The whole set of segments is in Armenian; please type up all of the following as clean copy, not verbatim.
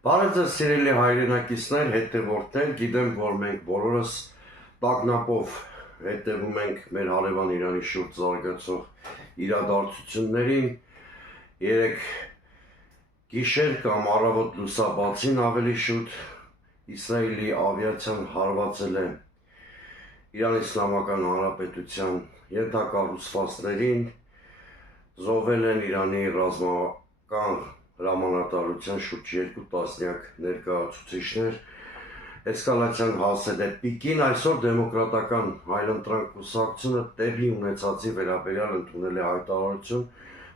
Բարև ձեզ սիրելի հայրենակիցներ, հետևորդներ, գիտեմ, որ մենք բոլորս տագնապով հետևում ենք մեր հարևան Իրանի շուրջ զարգացող իրադարձություններին։ Երեք գիշեր կամ առավոտ լուսաբացին ավելի շուտ Իսրայելի ավիացիան հարվածել է Իրան Իսլամական Հանրապետության ենթակառուցվածքներին, զոհվել են Իրանի ռազմական հրամանատարության շուրջ 2 տասնյակ ներկայացուցիչներ, էսկալացիան հասել է պիկին։ Այսօր դեմոկրատական այլընտրանք կուսակցությունը տեղի ունեցածի վերաբերյալ ընդունել է հայտարարություն,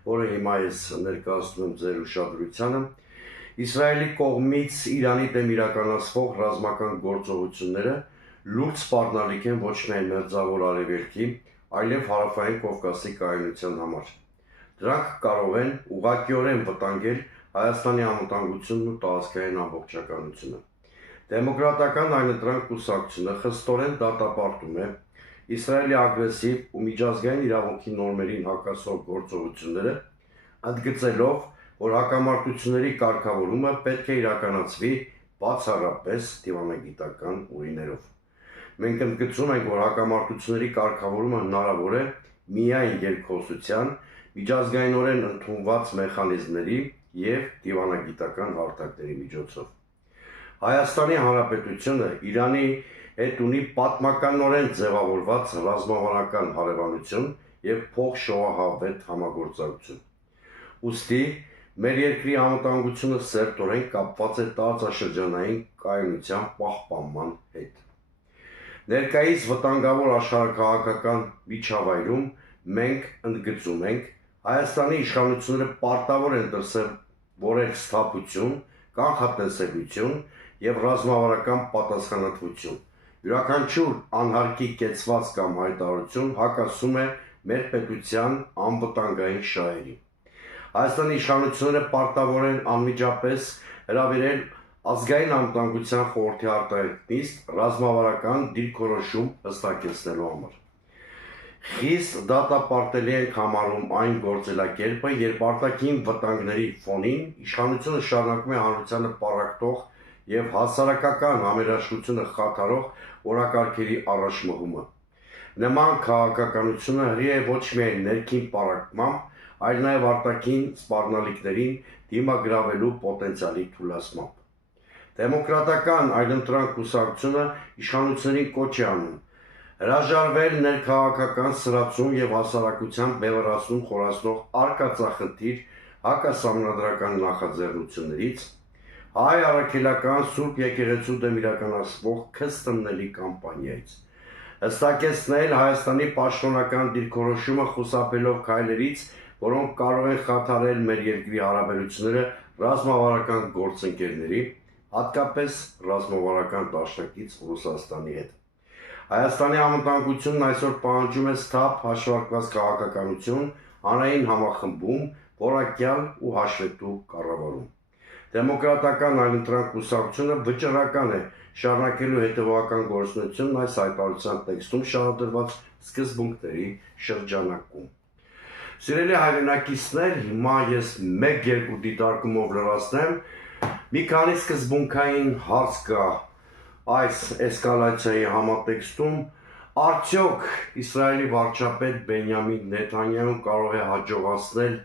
որը հիմա ես ներկայացնում եմ ձեր ուշադրությանը։ Իսրայելի կողմից Իրանի դեմ իրականացվող ռազմական գործողությունները լուրջ սպառնալիք են ոչ միայն Մերձավոր Արևելքի, այլև Հարավային Կովկասի կայունության համար։ Դրանք կարող են ուղղակիորեն վտանգել Հայաստանի անվտանգությունն ու տարածքային ամբողջականությունը։ Դեմոկրատական այլընտրանք կուսակցությունը խստորեն դատապարտում է Իսրայելի ագրեսիվ ու միջազգային իրավունքի նորմերին հակասող գործողությունները, ընդգծելով, որ հակամարտությունների կարգավորումը պետք է իրականացվի բացառապես դիվանագիտական ուղիներով։ Մենք ընդգծում ենք, որ հակամարտությունների կարգավորումը հնարավոր է միայն երկխոսության, միջազգայինորեն ընդունված մեխանիզմների և դիվանագիտական հարթակների միջոցով։ Հայաստանի Հանրապետությունը Իրանի հետ ունի պատմականորեն ձևավորված ռազմավարական հարևանություն և փոխշոհահավետ համագործակցություն։ Ուստի մեր երկրի անվտանգությունը սերտորեն կապված է տարածաշրջանային կայունության պահպանման հետ։ Ներկայիս վտանգավոր աշխարհաքաղաքական միջավայրում մենք ընդգծում ենք Հայաստանի իշխանությունները պարտավոր են դրսևորել սթափություն, կանխատեսելիություն և ռազմավարական պատասխանատվություն։ Յուրաքանչյուր անհարկի կեցված կամ հայտարարություն հակասում է մեր պետության անվտանգային շահերին։ Հայաստանի իշխանությունները պարտավոր են անմիջապես հրավիրել Ազգային անվտանգության խորհրդի արտահայտիստ ռազմավարական դիրքորոշում հստակեցնելու համար։ Խիստ դատապարտելի ենք համարում այն գործելակերպը, երբ արտաքին վտանգների ֆոնին իշխանությունը շարունակում է հանրությանը պառակտող և հասարակական համերաշխությունը խաթարող օրակարգերի առաջմղումը։ Նման քաղաքականությունը հրի է ոչ միայն ներքին պառակտմամբ, այլ նաև արտաքին սպառնալիքներին դիմագրավելու պոտենցիալի թուլացմամբ։ Դեմոկրատական այլընտրանք կուսակցությունը իշխանություններին կոչ է անում հրաժարվել ներքաղաքական սրացում և հասարակության բևեռացում խորացնող արկածախնդիր հակասահմանադրական նախաձեռնություններից, հայ առաքելական Սուրբ եկեղեցու դեմ իրականացվող քստմնելի կամպանիայից, հստակեցնել Հայաստանի պաշտոնական դիրքորոշումը խուսափելով քայլերից, որոնք կարող են խաթարել մեր երկրի հարաբերությունները ռազմավարական գործընկերների, հատկապես ռազմավարական դաշնակից Ռուսաստանի հետ։ Հայաստանի անվտանգությունն այսօր պահանջում է սթափ հաշվարկված քաղաքականություն, հանրային համախմբում, որակյալ ու հաշվետու կառավարում։ Դեմոկրատական այլընտրանք կուսակցությունը վճռական է շարունակելու հետևողական գործունեությունն այս հայտարարության տեքստում շարադրված սկզբունքների շրջանակում։ Սիրելի հայրենակիցներ, հիմա ես 1-2 դիտարկումով լրացնեմ, մի քանի սկզբունքային հարց կա այս էսկալացիայի համատեքստում, արդյոք Իսրայելի վարչապետ Բենյամին Նեթանյահուն կարող է հաջողացնել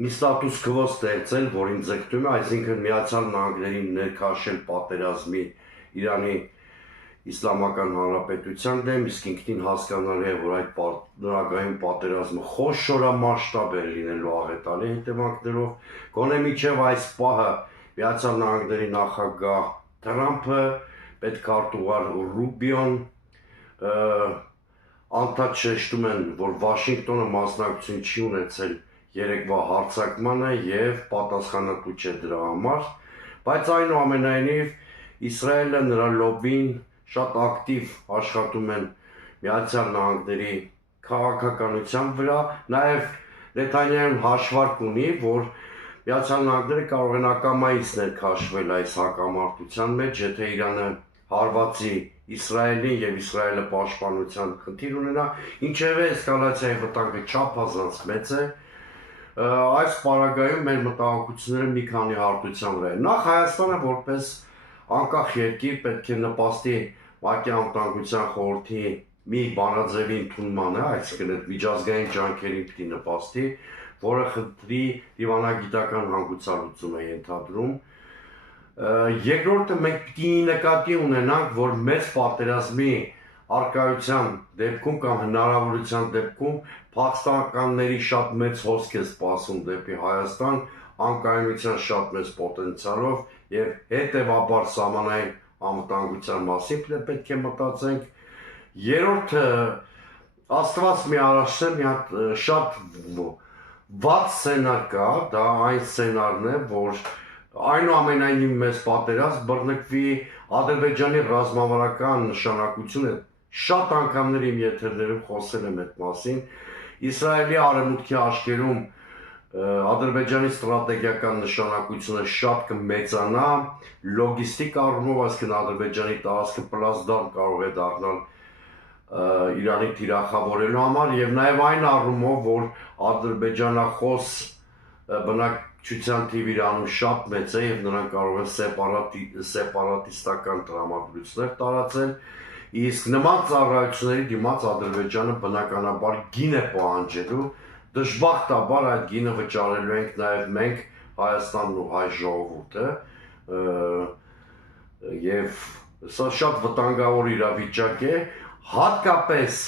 մի ստատուս քվո ստեղծել, որին ձգտում է, այսինքն Միացյալ Նահանգներին ներքաշել պատերազմի Իրանի Իսլամական Հանրապետության դեմ, իսկ ինքնին հասկանալի է, որ այդ նորագույն պատերազմը խոշորամասշտաբ է լինելու աղետալի հետևանքներով, գոնե մինչև այս պահը Միացյալ Նահանգների նախագահ Թրամփը, պետքարտուղար Ռուբիոն անդադ շեշտում են, որ Վաշինգտոնը մասնակցություն չի ունեցել երեկվա հարձակմանը և պատասխանատու չէ դրա համար, բայց այնուամենայնիվ Իսրայելը, նրա լոբբին շատ ակտիվ աշխատում են Միացյալ Նահանգների քաղաքականության վրա, նաև Նեթանյահուն հաշվարկ ունի, որ Միացյալ Նահանգները կարող են ակամայից ներքաշվել այս հակամարտության մեջ, եթե Իրանը հարվածի Իսրայելին և Իսրայելը պաշտպանության խնդիր ունենա, ինչևէ էսկալացիայի վտանգը չափազանց մեծ է, այս պարագայում մեր մտահոգությունները մի քանի հարթության վրա են։ Նախ Հայաստանը որպես անկախ երկիր պետք է նպաստի ՄԱԿ-ի անվտանգության խորհրդի մի բանաձևի ընդունմանը, այսինքն այդ միջազգային ջանքերին պիտի նպաստի, որը խնդրի դիվանագիտական հանգուցալուծում է ենթադրում։ Երկրորդը մենք պիտի նկատի ունենանք, որ մեծ պատերազմի արկայության դեպքում կամ հնարավորության դեպքում փախստականների շատ մեծ հոսք է սպասում դեպի Հայաստան, անկայունության շատ մեծ պոտենցիալով եւ հետեւաբար սահմանային անվտանգության մասին պետք է մտածենք։ Երրորդը Աստված մի առաջնե մի հատ շատ վատ սցենար կա, դա այն սցենարն է, որ այնուամենայնիվ մեծ պատերազմ բռնկվի Ադրբեջանի ռազմավարական նշանակությունը շատ անգամներ իմ եթերներում խոսել եմ այդ մասին։ Իսրայելի արևմուտքի աչքերում Ադրբեջանի ստրատեգիական նշանակությունը շատ կմեծանա, լոգիստիկ առումով, այսինքն Ադրբեջանի տարածքը պլազդարմ կարող է դառնալ Իրանի թիրախավորելու համար եւ նաեւ այն առումով, որ ադրբեջանախոս բնակչության թիվը Իրանում շատ մեծ է եւ նրանք կարող են սեպարատիստական տրամադրություններ տարածել, իսկ նման ծառայությունների դիմաց Ադրբեջանը բնականաբար գին է պահանջելու, դժբախտաբար այդ գինը վճարելու ենք նաեւ մենք Հայաստանն ու հայ ժողովուրդը եւ սա շատ վտանգավոր իրավիճակ է, հատկապես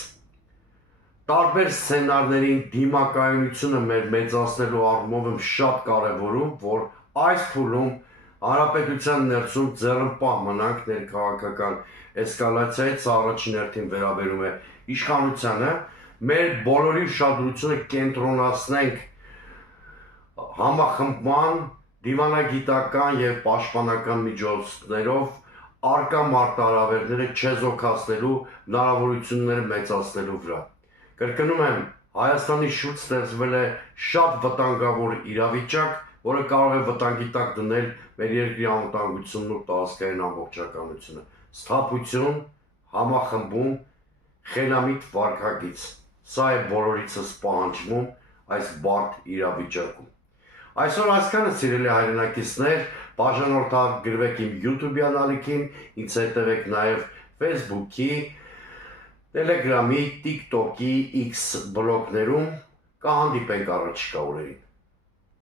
տարբեր սցենարներին դիմակայունությունը մեր մեծացնելու առումով եմ շատ կարևորում, որ այս փուլում հանրապետության ներսում ձեռնպահ մնանք ներքաղաքական էսկալացիայից, առաջին հերթին վերաբերում է իշխանությանը, մեր բոլորի ուշադրությունը կենտրոնացնենք համախմբման, դիվանագիտական եւ պաշտպանական միջոցներով արկա մարտահրավերները չեզոքացնելու, հնարավորությունները մեծացնելու վրա։ Կրկնում եմ, Հայաստանի շուրջ ստեղծվել է շատ վտանգավոր իրավիճակ, որը կարող է վտանգի տակ դնել մեր երկրի անվտանգությունն ու տարածքային ամբողջականությունը։ Սթափություն, համախմբում, խելամիտ վարքագիծ։ Սա է բոլորիցս պահանջվում այս բարդ իրավիճակում։ Այսօր այսքանը սիրելի հայրենակիցներ, բաժանորդագրվեք իմ YouTube-յան ալիքին, ինձ հետևեք նաև Facebook-ի, Telegram-ի, TikTok-ի, X բլոգներում, կհանդիպենք առաջիկա օրերին։